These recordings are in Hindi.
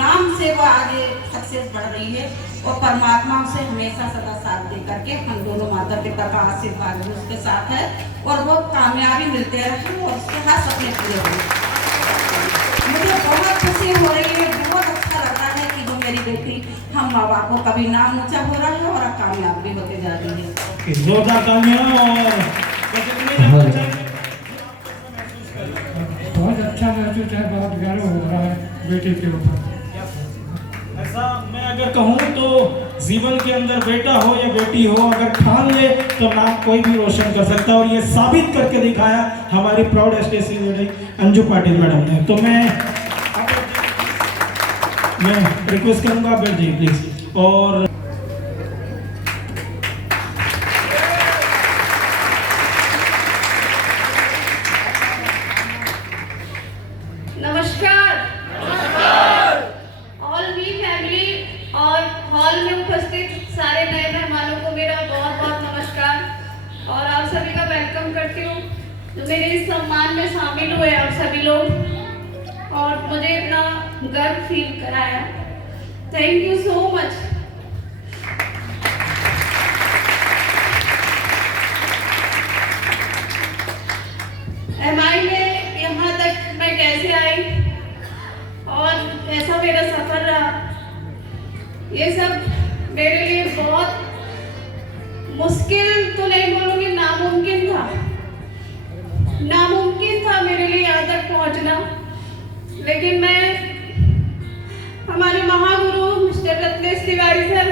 नाम से वो आगे सक्सेस बढ़ रही है और परमात्मा उसे हमेशा सदा साथ दे करके हम दोनों माता पिता का आशीर्वाद भी उसके साथ है और वो कामयाबी मिलते रहे और उसके हर सपने पूरे हों। मुझे बहुत खुशी हो रही है, बहुत अच्छा लग रहा है कि जो मेरी बेटी हम माँ बाप को कभी नाम ऊंचा हो रहा है और कामयाब भी होते जा रही है। जोरदार तालियां। और बहुत अच्छा महसूस है, बहुत गर्व हो रहा है बेटी के ऊपर। ऐसा मैं अगर कहूँ तो जीवन के अंदर बेटा हो या बेटी हो, अगर ठान ले तो नाम कोई भी रोशन कर सकता है और ये साबित करके दिखाया हमारी प्राउड स्टेसी लीडर अंजू पाटिल मैडम ने। तो मैं रिक्वेस्ट करूंगा बैठ जाइए प्लीज। और नमस्कार ऑल वी फैमिली और हॉल में उपस्थित सारे नए मेहमानों को मेरा बहुत बहुत नमस्कार और आप सभी का वेलकम करती हूँ जो मेरे इस सम्मान में शामिल हुए आप सभी लोग और मुझे इतना गर्व फील कराया। Thank you so much. MI में यहाँ तक मैं कैसे आई और कैसा मेरा सफर रहा, ये सब मेरे लिए बहुत मुश्किल तो नहीं बोलूँगी, नामुमकिन था मेरे लिए यहाँ तक पहुँचना। लेकिन मैं हमारे महागुरु मिस्टर रत्नेश तिवारी सर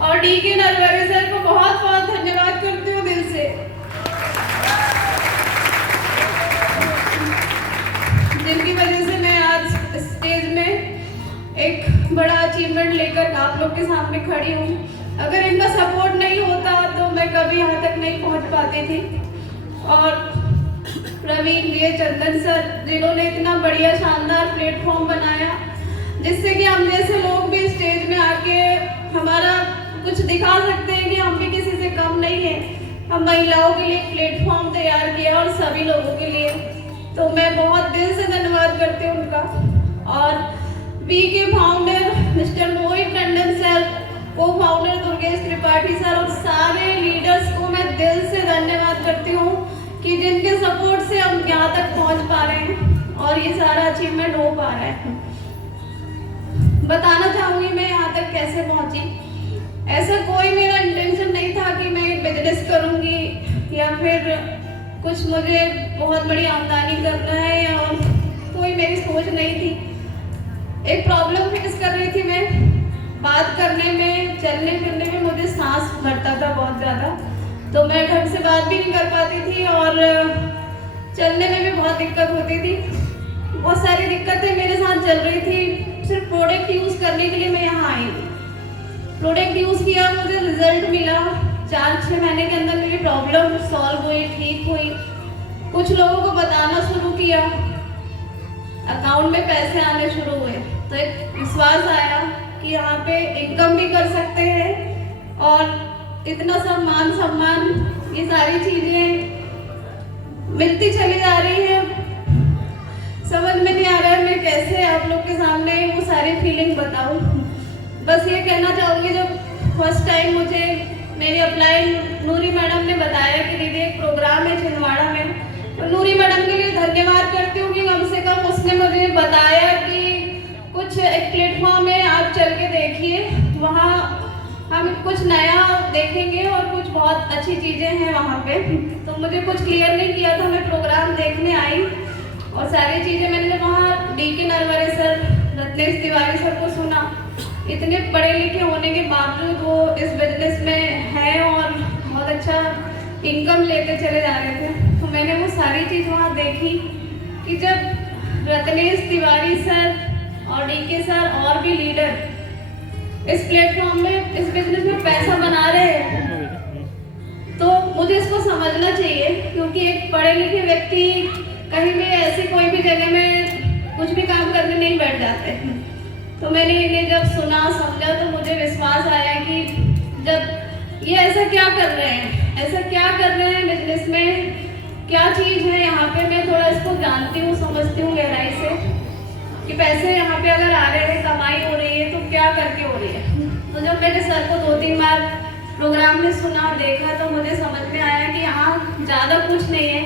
और DK नरवरे सर को बहुत बहुत धन्यवाद करती हूँ दिल से, जिनकी वजह से मैं आज स्टेज में एक बड़ा अचीवमेंट लेकर आप लोग के सामने खड़ी हूँ। अगर इनका सपोर्ट नहीं होता तो मैं कभी यहाँ तक नहीं पहुँच पाती थी। और प्रवीण ये चंदन सर जिन्होंने इतना बढ़िया शानदार प्लेटफॉर्म बनाया जिससे कि हम जैसे लोग भी स्टेज में आके हमारा कुछ दिखा सकते हैं कि हम भी किसी से कम नहीं है। हम महिलाओं के लिए प्लेटफॉर्म तैयार किया और सभी लोगों के लिए, तो मैं बहुत दिल से धन्यवाद करती हूँ उनका। और VK फाउंडर मिस्टर मोहित टंडन सर, को फाउंडर दुर्गेश त्रिपाठी सर और सारे लीडर्स को मैं दिल से धन्यवाद करती हूँ कि जिनके सपोर्ट से हम यहाँ तक पहुँच पा रहे हैं और ये सारा अचीवमेंट हो पा रहा है। बताना चाहूँगी मैं यहाँ तक कैसे पहुँची। ऐसा कोई मेरा इंटेंशन नहीं था कि मैं बिजनेस करूँगी या फिर कुछ मुझे बहुत बड़ी आमदनी करना है, या कोई मेरी सोच नहीं थी। एक प्रॉब्लम फेस कर रही थी मैं, बात करने में चलने फिरने में मुझे सांस भरता था बहुत ज़्यादा, तो मैं ढंग से बात भी नहीं कर पाती थी और चलने में भी बहुत दिक्कत होती थी। बहुत सारी दिक्कतें मेरे साथ चल रही थी। सिर्फ प्रोडक्ट यूज़ करने के लिए मैं यहाँ आई, प्रोडक्ट यूज़ किया, मुझे रिजल्ट मिला। 4-6 महीने के अंदर मेरी प्रॉब्लम सॉल्व हुई, ठीक हुई। कुछ लोगों को बताना शुरू किया, अकाउंट में पैसे आने शुरू हुए, तो एक विश्वास आया कि यहाँ पे इनकम भी कर सकते हैं और इतना सब मान सम्मान, ये सारी चीज़ें मिलती चली जा रही है। समझ में नहीं आ रहा है मैं कैसे आप लोग के सामने वो सारी फीलिंग बताऊँ। बस ये कहना चाहूँगी, जब फर्स्ट टाइम मुझे मेरी अपलाइन नूरी मैडम ने बताया कि दीदी एक प्रोग्राम है छिंदवाड़ा में, तो नूरी मैडम के लिए धन्यवाद करती हूँ कि कम से कम उसने मुझे बताया कि कुछ एक प्लेटफॉर्म है, आप चल के देखिए, वहाँ हम कुछ नया देखेंगे और कुछ बहुत अच्छी चीज़ें हैं वहाँ पे। तो मुझे कुछ क्लियर नहीं किया था, मैं प्रोग्राम देखने आई और सारी चीज़ें मैंने वहाँ DK Narware sir, Ratnesh Tiwari sir को सुना। इतने पढ़े लिखे होने के बावजूद वो इस बिजनेस में है और बहुत अच्छा इनकम लेते चले जा रहे थे। तो मैंने वो सारी चीज़ वहाँ देखी कि जब रत्नेश तिवारी सर और DK सर और भी लीडर इस प्लेटफॉर्म में, इस बिजनेस में पैसा बना रहे हैं, तो मुझे इसको समझना चाहिए। क्योंकि एक पढ़े लिखे व्यक्ति कहीं भी ऐसी कोई भी जगह में कुछ भी काम करने नहीं बैठ जाते। तो मैंने इन्हें जब सुना समझा तो मुझे विश्वास आया कि जब ये ऐसा क्या कर रहे हैं, ऐसा क्या कर रहे हैं बिजनेस में, क्या चीज़ है यहाँ पे। मैं थोड़ा इसको जानती हूँ, समझती हूँ गहराई से कि पैसे यहाँ पे अगर आ रहे हैं, कमाई हो रही है, तो क्या करके हो रही है। तो जब मैंने सर को 2-3 बार प्रोग्राम में सुना और देखा तो मुझे समझ में आया कि यहाँ ज़्यादा कुछ नहीं है,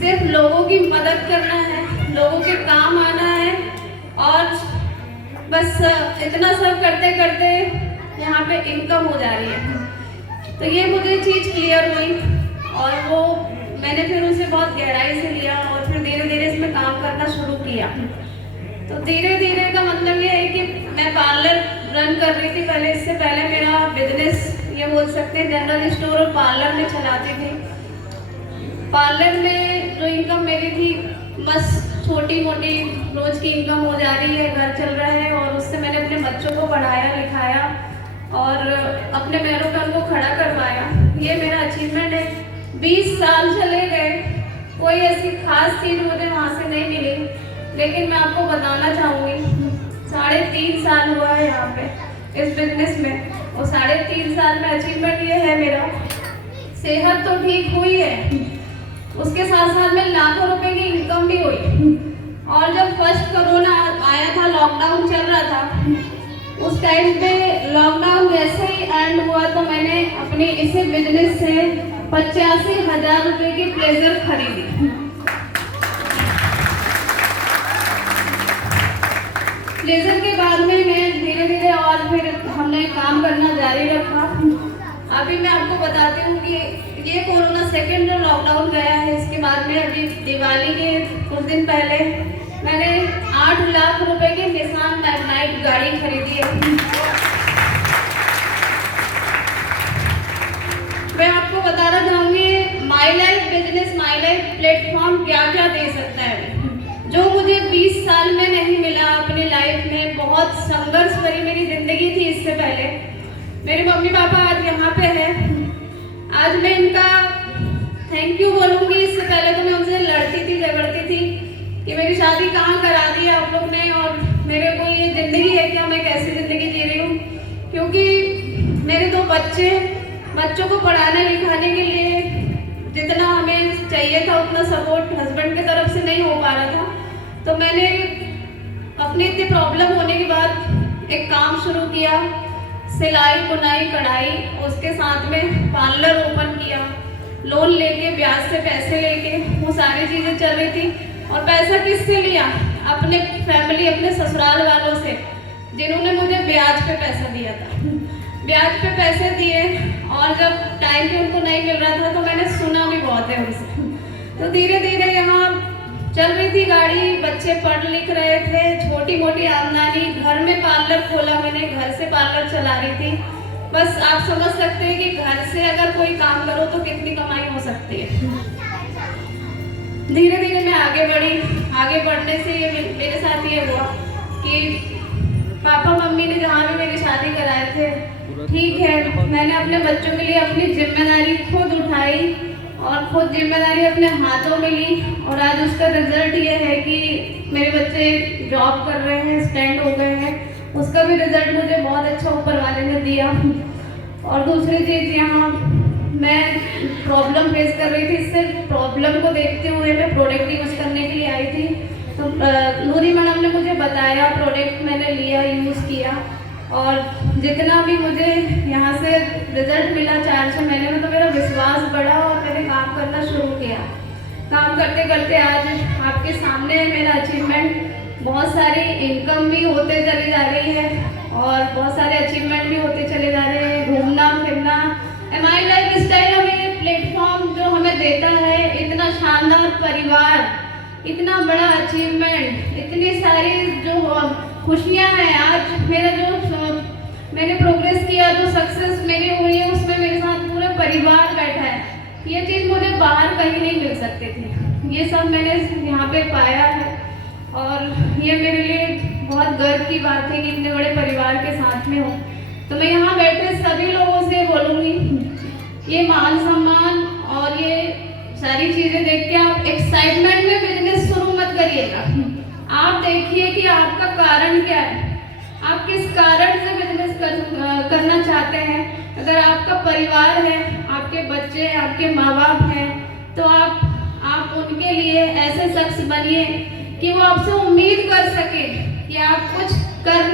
सिर्फ लोगों की मदद करना है, लोगों के काम आना है, और बस इतना सब करते करते यहाँ पे इनकम हो जा रही है। तो ये मुझे चीज़ क्लियर हुई और वो मैंने फिर उसे बहुत गहराई से लिया और फिर धीरे धीरे इसमें काम करना शुरू किया। तो धीरे धीरे का मतलब ये है कि मैं पार्लर रन कर रही थी पहले, इससे पहले मेरा बिजनेस ये बोल सकते हैं जनरल स्टोर और पार्लर में चलाती थी। पार्लर में जो इनकम मेरी थी बस छोटी मोटी रोज की इनकम हो जा रही है, घर चल रहा है, और उससे मैंने अपने बच्चों को पढ़ाया लिखाया और अपने पैरों पर उनको खड़ा करवाया। ये मेरा अचीवमेंट है। 20 साल चले गए, कोई ऐसी खास चीज़ मुझे वहाँ से नहीं मिली, लेकिन मैं आपको बताना चाहूँगी 3.5 साल हुआ है यहाँ पे इस बिजनेस में, और 3.5 साल में अचीवमेंट ये है मेरा, सेहत तो ठीक हुई है, उसके साथ साथ में लाखों रुपए की इनकम भी हुई। और जब फर्स्ट कोरोना आया था, लॉकडाउन चल रहा था, उस टाइम पे लॉकडाउन जैसे ही एंड हुआ तो मैंने अपने इसी बिजनेस से 85,000 रुपए की प्लेजर खरीदी। प्लेजर के बाद में मैं धीरे धीरे और फिर हमने काम करना जारी रखा। अभी मैं आपको बताती हूँ कि ये कोरोना सेकेंड लॉकडाउन गया है, इसके बाद में अभी दिवाली के कुछ दिन पहले मैंने 8 लाख रुपए की निसान मैग्नाइट गाड़ी खरीदी है। मैं आपको बताना चाहूँगी my life business, my life platform क्या क्या दे सकता है, जो मुझे 20 साल में नहीं मिला अपनी लाइफ में। बहुत संघर्ष भरी मेरी जिंदगी थी इससे पहले। मेरे मम्मी पापा आज यहाँ पे हैं, आज मैं इनका थैंक यू बोलूँगी। इससे पहले तो मैं उनसे लड़ती थी, झगड़ती थी कि मेरी शादी कहाँ करा दी है आप लोग ने, और मेरे को ये ज़िंदगी है क्या, मैं कैसी ज़िंदगी जी रही हूँ। क्योंकि मेरे 2 बच्चों को पढ़ाने लिखाने के लिए जितना हमें चाहिए था उतना सपोर्ट हस्बैंड की तरफ से नहीं हो पा रहा था। तो मैंने अपनी इतनी प्रॉब्लम होने के बाद एक काम शुरू किया, सिलाई बुनाई कढ़ाई, उसके साथ में पार्लर ओपन किया, लोन लेके ब्याज से पैसे लेके वो सारी चीज़ें चल रही थी। और पैसा किससे लिया? अपने फैमिली, अपने ससुराल वालों से, जिन्होंने मुझे ब्याज पे पैसा दिया था। ब्याज पे पैसे दिए और जब टाइम पे उनको नहीं मिल रहा था तो मैंने सुना भी बहुत है उनसे। तो धीरे धीरे यहाँ चल रही थी गाड़ी, बच्चे पढ़ लिख रहे थे, छोटी मोटी आमदनी, घर में पार्लर खोला मैंने, घर से पार्लर चला रही थी। बस आप समझ सकते हैं कि घर से अगर कोई काम करो तो कितनी कमाई हो सकती है। धीरे धीरे मैं आगे बढ़ी। आगे बढ़ने से मेरे साथ ये हुआ कि पापा मम्मी ने जहाँ भी मेरी शादी कराए थे, ठीक है, मैंने अपने बच्चों के लिए अपनी जिम्मेदारी खुद उठाई और खुद जिम्मेदारी अपने हाथों में ली, और आज उसका रिजल्ट ये है कि मेरे बच्चे जॉब कर रहे हैं, स्टैंड हो गए हैं। उसका भी रिजल्ट मुझे बहुत अच्छा ऊपर वाले ने दिया। और दूसरी चीज़, यहाँ मैं प्रॉब्लम फेस कर रही थी, सिर्फ प्रॉब्लम को देखते हुए मैं प्रोडक्ट यूज़ करने के लिए आई थी। तो नूरी मैडम ने मुझे बताया, प्रोडक्ट मैंने लिया, यूज़ किया, और जितना भी मुझे यहाँ से रिजल्ट मिला 4-6 महीने में, तो मेरा विश्वास बढ़ा और मैंने काम करना शुरू किया। काम करते करते आज आपके सामने मेरा अचीवमेंट, बहुत सारी इनकम भी होते चली जा रही है और बहुत सारे अचीवमेंट भी होते चले जा रहे हैं। घूमना फिरना, माई लाइफ स्टाइल हमें प्लेटफॉर्म जो हमें देता है, इतना शानदार परिवार, इतना बड़ा अचीवमेंट, इतनी सारी जो खुशियाँ हैं। आज मेरा जो मैंने प्रोग्रेस किया, जो सक्सेस मेरी हुई है, उसमें मेरे साथ पूरा परिवार बैठा है। ये चीज़ मुझे बाहर कहीं नहीं मिल सकती थी, ये सब मैंने यहाँ पे पाया है, और ये मेरे लिए बहुत गर्व की बात है कि इतने बड़े परिवार के साथ में हूँ। तो मैं यहाँ बैठे सभी लोगों से बोलूँगी, ये मान सम्मान और ये सारी चीज़ें देख के आप एक्साइटमेंट में बिजनेस शुरू मत करिएगा। आप देखिए कि आपका कारण क्या है, आप किस कारण से बिजनेस करना चाहते हैं। अगर आपका परिवार है, आपके बच्चे, आपके माँ बाप हैं, तो आप उनके लिए ऐसे शख्स बनिए कि वो आपसे उम्मीद कर सके कि आप कुछ कर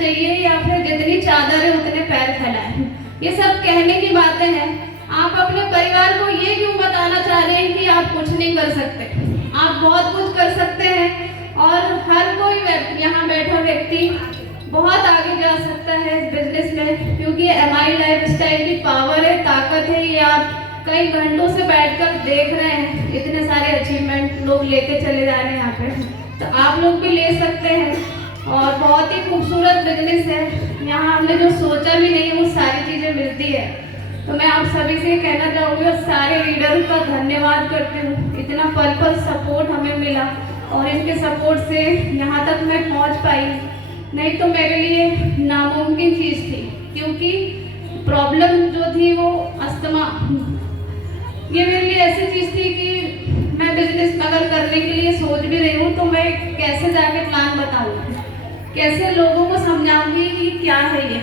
चाहिए या फिर जितनी चादर है उतने पैर फैलाएं। ये सब कहने की बातें हैं। आप अपने परिवार को ये क्यों बताना चाह रहे हैं कि आप कुछ नहीं कर सकते? आप बहुत कुछ कर सकते हैं और हर कोई यहाँ बैठा व्यक्ति बहुत आगे जा सकता है इस बिजनेस में, क्योंकि MI लाइफस्टाइल की पावर है, ताकत है। ये आप कई घंटों से बैठकर देख रहे हैं, इतने सारे अचीवमेंट लोग लेके चले जा रहे हैं यहाँ पे, तो आप लोग भी ले सकते हैं। और बहुत ही खूबसूरत बिजनेस है, यहाँ हमने जो सोचा भी नहीं वो सारी चीज़ें मिलती है। तो मैं आप सभी से कहना चाहूँगी और सारे लीडरों का धन्यवाद करती हूँ, इतना पल सपोर्ट हमें मिला और इनके सपोर्ट से यहाँ तक मैं पहुँच पाई, नहीं तो मेरे लिए नामुमकिन चीज़ थी। क्योंकि प्रॉब्लम जो थी वो अस्थमा, ये मेरे लिए ऐसी चीज़ थी कि मैं बिजनेस अगर करने के लिए सोच भी रही हूँ तो मैं कैसे जाके प्लान बताऊँ, कैसे लोगों को समझाऊंगी कि क्या है ये।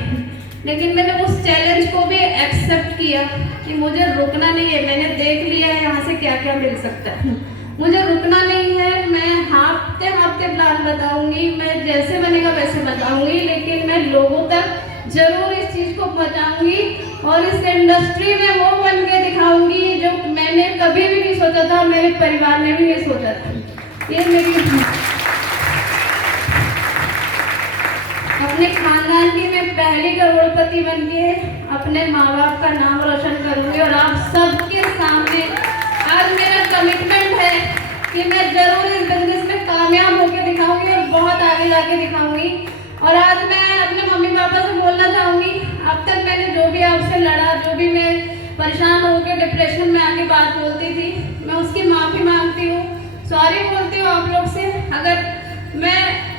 लेकिन मैंने उस चैलेंज को भी एक्सेप्ट किया कि मुझे रुकना नहीं है। मैंने देख लिया है यहाँ से क्या क्या मिल सकता है, मुझे रुकना नहीं है। मैं हफ्ते प्लान बताऊंगी, मैं जैसे बनेगा वैसे बताऊंगी, लेकिन मैं लोगों तक जरूर इस चीज़ को पहुंचाऊंगी और इस इंडस्ट्री में वो बन के दिखाऊंगी जो मैंने कभी भी नहीं सोचा था, मेरे परिवार ने भी नहीं सोचा था। ये मेरी अपने खानदान की मैं पहली करोड़पति बन के अपने माँ बाप का नाम रोशन करूंगी। और आप सबके सामने आज मेरा कमिटमेंट है कि मैं जरूर इस बिजनेस में कामयाब होकर दिखाऊंगी और बहुत आगे जाके दिखाऊंगी। और आज मैं अपने मम्मी पापा से बोलना चाहूँगी, अब तक मैंने जो भी आपसे लड़ा, जो भी मैं परेशान होकर डिप्रेशन में आके बात बोलती थी, मैं उसकी माफ़ी मांगती हूँ, सॉरी बोलती हूँ आप लोग से। अगर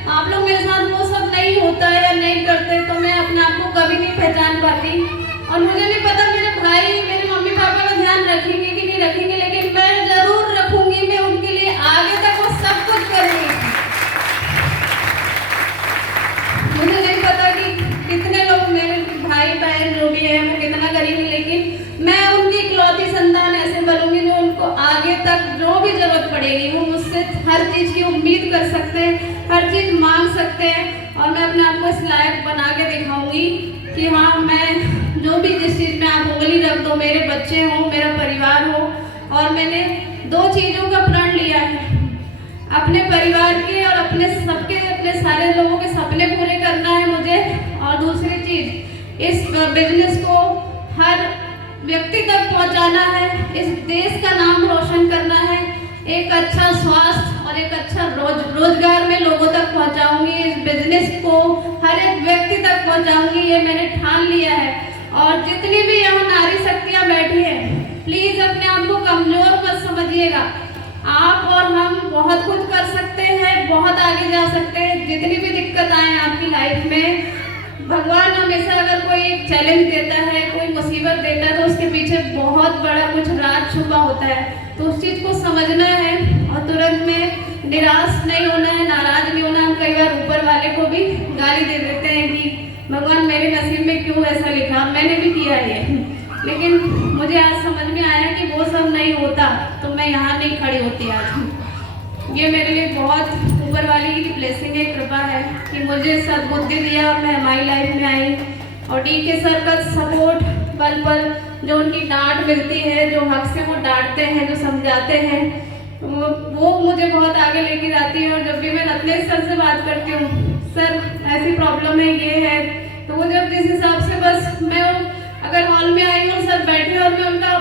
आप लोग मेरे साथ वो सब नहीं होता है या नहीं करते तो मैं अपने आप को कभी नहीं पहचान पाती। और मुझे नहीं पता मेरे भाई मेरे मम्मी पापा का ध्यान रखेंगे कि नहीं रखेंगे, लेकिन मैं जरूर रखूंगी। मैं उनके लिए आगे तक वो सब कुछ करूंगी। मुझे नहीं पता कि कितने लोग मेरे भाई बहन जो भी है वो कितना करेंगे, लेकिन मैं उनकी इकलौती संतान ऐसे बनूंगी जो उनको आगे तक जो भी जरूरत पड़ेगी वो मुझसे हर चीज़ की उम्मीद कर सकते हैं, हर चीज़ मांग सकते हैं। और मैं अपने आप को इस लायक बना के दिखाऊंगी कि हाँ, मैं जो भी जिस चीज़ में आप उंगली रख दो, मेरे बच्चे हों, मेरा परिवार हो। और मैंने 2 चीज़ों का प्रण लिया है, अपने परिवार के और अपने सारे लोगों के सपने पूरे करना है मुझे। और दूसरी चीज़, इस बिजनेस को हर व्यक्ति तक पहुंचाना है, इस देश का नाम रोशन करना है, एक अच्छा स्वास्थ्य और एक अच्छा रोजगार में लोगों तक पहुंचाऊंगी। इस बिजनेस को हर एक व्यक्ति तक पहुंचाऊंगी, ये मैंने ठान लिया है। और जितनी भी यहाँ नारी शक्तियाँ बैठी है, प्लीज़ अपने आप को कमजोर मत समझिएगा। आप और हम बहुत कुछ कर सकते हैं, बहुत आगे जा सकते हैं। जितनी भी दिक्कत आए आपकी लाइफ में, भगवान हमेशा अगर कोई एक चैलेंज देता है, कोई मुसीबत देता है, तो उसके पीछे बहुत बड़ा कुछ राज छुपा होता है। तो उस चीज़ को समझना है और तुरंत में निराश नहीं होना है, नाराज नहीं होना। हम कई बार ऊपर वाले को भी गाली दे देते हैं कि भगवान मेरे नसीब में क्यों ऐसा लिखा, मैंने भी किया है। लेकिन मुझे आज समझ में आया कि वो सब नहीं होता तो मैं यहाँ नहीं खड़ी होती आज। ये मेरे लिए बहुत ऊपर वाली की ब्लेसिंग है, कृपा है कि मुझे सद्बुद्धि दिया और मैं हमारी लाइफ में आई। और DK सर का सपोर्ट, पल पल जो उनकी डांट मिलती है, जो हक से वो डांटते हैं, जो समझाते हैं, वो मुझे बहुत आगे लेके जाती है। और जब भी मैं रत्नेश सर से बात करती हूँ, सर ऐसी प्रॉब्लम है, ये है, तो वो जब जिस हिसाब से, बस मैं अगर हॉल में आई और सर बैठे और मैं उनका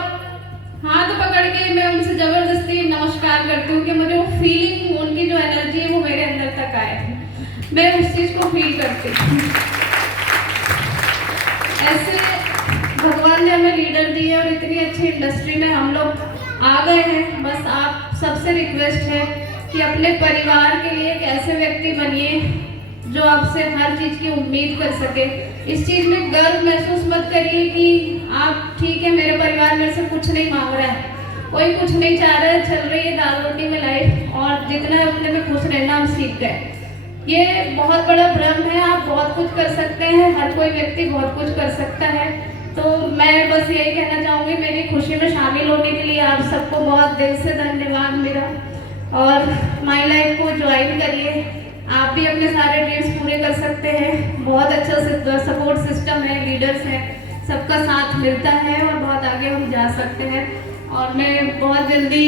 हाथ पकड़ के मैं उनसे ज़बरदस्ती नमस्कार करती हूँ कि मुझे वो फीलिंग, उनकी जो एनर्जी है वो मेरे अंदर तक आए, मैं उस चीज़ को फील करती हूँ। ऐसे भगवान ने हमें लीडर दिए और इतनी अच्छी इंडस्ट्री में हम लोग आ गए हैं। बस आप सबसे रिक्वेस्ट है कि अपने परिवार के लिए एक ऐसे व्यक्ति बनिए जो आपसे हर चीज़ की उम्मीद कर सके। इस चीज़ में गर्व महसूस मत करिए कि आप ठीक है, मेरे परिवार मेरे से कुछ नहीं मांग रहा है, कोई कुछ नहीं चाह रहा है, चल रही है दाल रोटी में लाइफ, और जितना अपने में खुश रहना हम सीख गए। ये बहुत बड़ा भ्रम है, आप बहुत कुछ कर सकते हैं, हर कोई व्यक्ति बहुत कुछ कर सकता है। तो मैं बस यही कहना चाहूँगी, मेरी खुशी में शामिल होने के लिए आप सबको बहुत दिल से धन्यवाद मेरा। और माई लाइफ को ज्वाइन करिए, आप भी अपने सारे ड्रीम्स पूरे कर सकते हैं। बहुत अच्छा सपोर्ट सिस्टम है, लीडर्स है, सबका साथ मिलता है और बहुत आगे हम जा सकते हैं। और मैं बहुत जल्दी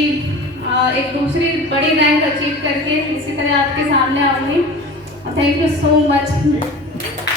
एक दूसरी बड़ी रैंक अचीव करके इसी तरह आपके सामने आऊँगी। Thank you so much.